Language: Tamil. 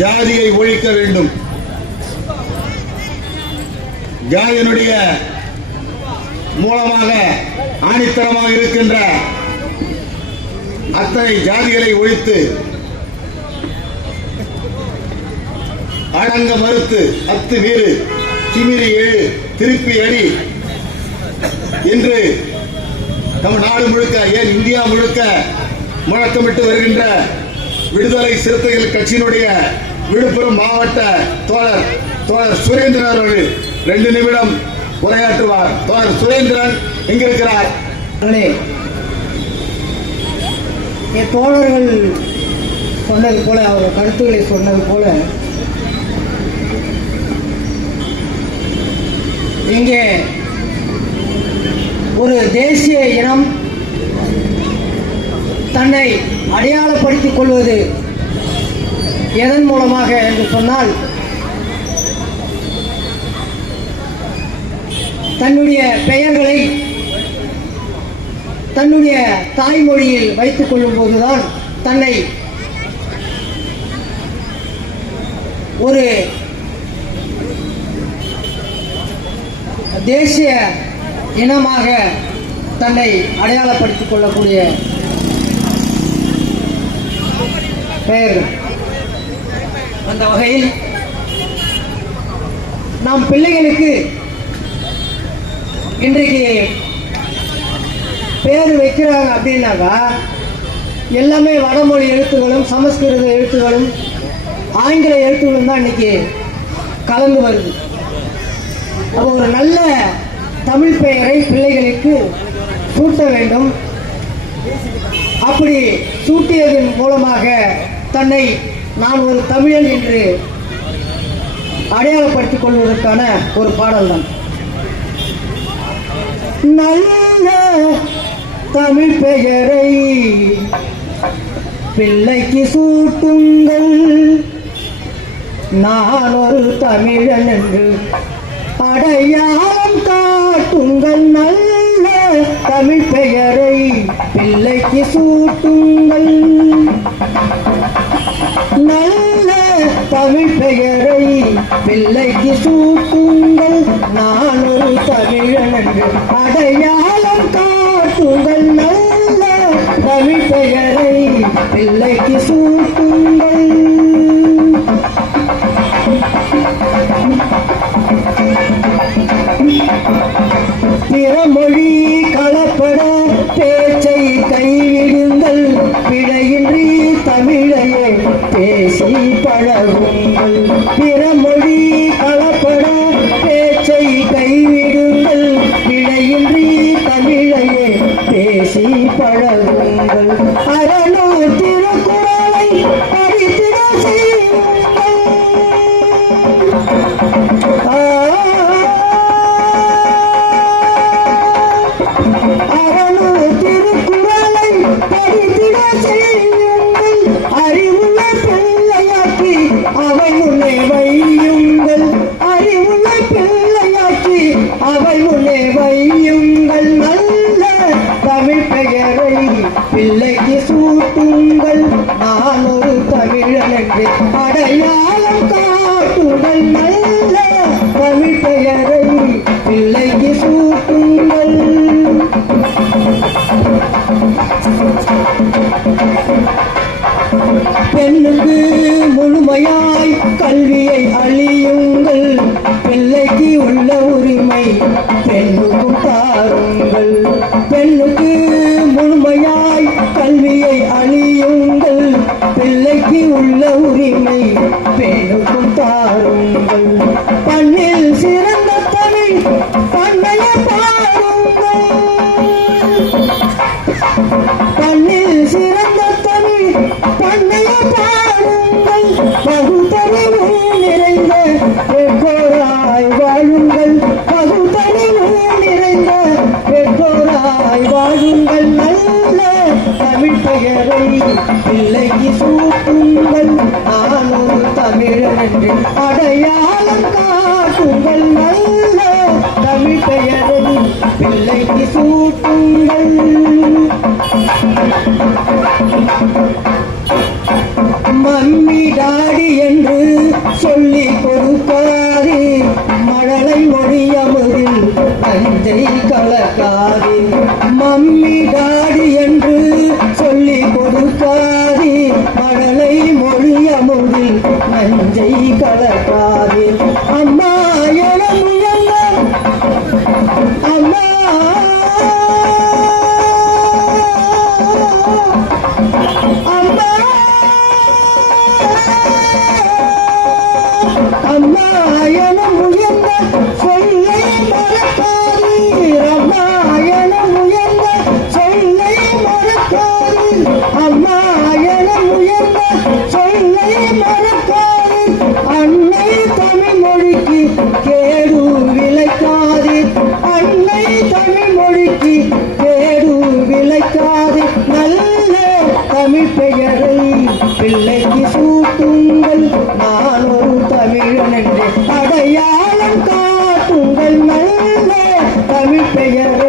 ஜாதியை ஒழிக்க வேண்டும். ஜாதியினுடைய மூலமாக ஆணித்தரமாக இருக்கின்ற அத்தனை ஜாதிகளை ஒழித்து அடங்க மறுத்து அத்து வீறு திமிரி எழு திருப்பி அடி என்று நம் நாடு முழுக்க, ஏன் இந்தியா முழுக்க முழக்கமிட்டு வருகின்ற விடுதலை சிறுத்தைகள் கட்சியினுடைய விழுப்புரம் மாவட்ட தோழர் சுரேந்திரன் அவர்கள் 2 நிமிடம் உரையாற்றுவார். தோழர் சுரேந்திரன் எங்கிருக்கிறார்? தோழர்கள் சொன்னது போல, அவர் கருத்துக்களை சொன்னது போல, இங்கே ஒரு தேசிய இனம் தன்னை அடையாளப்படுத்திக் கொள்வது எதன் மூலமாக என்று சொன்னால், தன்னுடைய பெயர்களை தன்னுடைய தாய்மொழியில் வைத்துக் கொள்ளும் போதுதான் தன்னை ஒரு தேசிய இனமாக தன்னை அடையாளப்படுத்திக் கொள்ளக்கூடிய பெயர்கள். அந்த வகையில் நாம் பிள்ளைகளுக்கு இன்றைக்கு பேர் வைக்கிறாங்க அப்படின்னாக்கா எல்லாமே வடமொழி எழுத்துகளும் சமஸ்கிருத எழுத்துகளும் ஆங்கில எழுத்துகளும் தான் இன்னைக்கு கலந்து வருது. அப்போ ஒரு நல்ல தமிழ் பெயரை பிள்ளைகளுக்கு சூட்ட வேண்டும். அப்படி சூட்டியதன் மூலமாக தன்னை நான் ஒரு தமிழன் என்று அடையாளப்படுத்திக் கொள்வதற்கான ஒரு பாடல் தான். நல்ல தமிழ் பெயரை பிள்ளைக்கு சூட்டுங்கள், நான் ஒரு தமிழன் என்று அடையாளம் காட்டுங்கள். நல்ல தமிழ் பெயரை பிள்ளைக்கு சூட்டுங்கள், நல்ல தமிழ் பெயரை பிள்ளைக்கு சூட்டுங்கள், நான் ஒரு தமிழன் என்று அடையாளம் காட்டுங்கள். நல்ல தமிழ் பெயரை பிள்ளைக்கு சூட்டுங்கள். பிறமொழி கலப்பட பேச்சை கைவிடுங்கள், பிழையின்றி தமிழையே பேசி பழகுங்கள். பிறமொழி கலப்பட பேச்சை கைவிடுங்கள், பிழையின்றி தமிழையே பேசி பழகுங்கள். அறநூறு திருக்குறளை படித்திட செய்யுங்கள். அறிவுள்ள பிள்ளையாக்கி அவை முன்னே வையுங்கள், அறிவுள்ள பிள்ளையாக்கி அவை முன்னே வையுங்கள். நல்ல தமிழ் பெயரை பிள்ளைக்கு சூட்டுங்கள், நான் ஒரு தமிழன் என்று அடையாளம் காட்டுங்கள். நல்ல தமிழ் பெயரை பிள்ளைக்கு சூட்டுங்கள். பெண்ணுக்கு முழுமையாய் கல்வியை அளியுங்கள், பிள்ளைக்கு உள்ள உரிமை பெண்ணுக்கும் தாருங்கள். பெண்ணுக்கு முழுமையாய் கல்வியை அளியுங்கள், பிள்ளைக்கு உள்ள உரிமை பெண்ணுக்கும் தாருங்கள். பண்ணில் சிறந்த தமிழ் பண்டைய பாருங்கள், பண்ணில் சிறந்த தமிழ் பண்டைய பாருங்கள். பகுத்தறிவு நிறைந்த பெற்றோராய் வாழுங்கள், பகுத்தறிவு நிறைந்த பெற்றோராய் வாழுங்கள். நல்ல தமிழ் பெயரை பிள்ளைக்கு சூட்டுங்கள், நான் ஒரு தமிழன் என்று அடையாளம் காட்டுங்கள். நல்ல தமிழ் பெயரை பிள்ளைக்கு சூட்டுங்கள். மம்மி டாடி என்று நஞ்சை கலக்காதே அம்மா என முயல்ல அம்மா அம்மா அம்மா என முயல்ல சொல்லை மறக்காதீர் அம்மா என முயல்ல சொல்லை மறக்காதீர் அம்மா என முயல்ல சொல்லை மறக்காதீர் அன்னை தமிழ் மொழிக்கு கேடு விளைக்காதீர் அன்னை தமிழ் மொழிக்கு கேடு விளைக்காதீர் நல்ல தமிழ் பெயரை பிள்ளைக்கு சூட்டுங்கள் நான் ஒரு தமிழன் என்று அடையாளம் காட்டுங்கள் நல்ல தமிழ் பெயரை